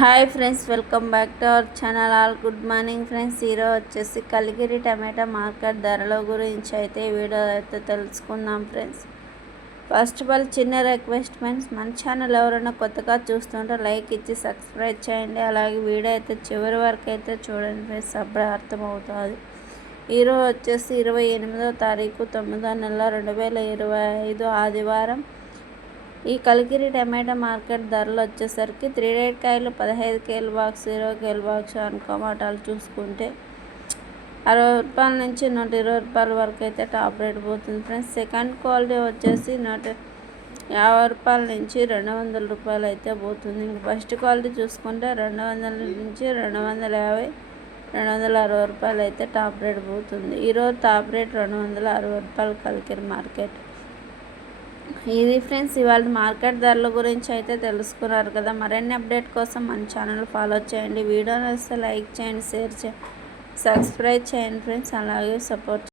Hi friends, welcome back to our channel. All good morning friends. ఈరోజు వచ్చేసి కలిగిరి టమాటా market ధరల గురించి అయితే ఈ వీడియో అయితే తెలుసుకుందాం ఫ్రెండ్స్. ఫస్ట్ ఆఫ్ ఆల్ చిన్న రిక్వెస్ట్ ఫ్రెండ్స్, మన ఛానల్ ఎవరైనా కొత్తగా చూస్తుంటే లైక్ ఇచ్చి సబ్స్క్రైబ్ చేయండి. అలాగే వీడియో అయితే చివరి వరకు అయితే చూడండి ఫ్రెండ్స్, అప్పుడే అర్థమవుతుంది. ఈరోజు వచ్చేసి 28వ తారీఖు 9వ నెల 2025 ఆదివారం. ఈ కలిగిరి టమాటా మార్కెట్ ధరలు వచ్చేసరికి 3 రేట్ కాయలు 15 కేల బాక్స్, 20 కేల బాక్స్ టమాటాలు చూసుకుంటే 60 రూపాయల నుంచి 120 రూపాయల వరకు అయితే టాప్ రేట్ పోతుంది ఫ్రెండ్స్. సెకండ్ క్వాలిటీ వచ్చేసి 150 రూపాయల నుంచి 200 రూపాయలు అయితే పోతుంది. ఇంక ఫస్ట్ క్వాలిటీ చూసుకుంటే 200 నుంచి 250, 260 రూపాయలు అయితే టాప్ రేట్ పోతుంది. ఈరోజు టాప్ రేట్ 260 రూపాయలు కలిగిరి మార్కెట్. ఇది ఫ్రెండ్స్ ఇవాళ మార్కెట్ ధరల గురించి అయితే తెలుసుకున్నారు కదా. మరిన్ని అప్డేట్ కోసం మన ఛానల్ ఫాలో చేయండి. వీడియో నచ్చితే లైక్ చేయండి, షేర్ చేయండి, సబ్స్క్రైబ్ చేయండి ఫ్రెండ్స్. అలాగే సపోర్ట్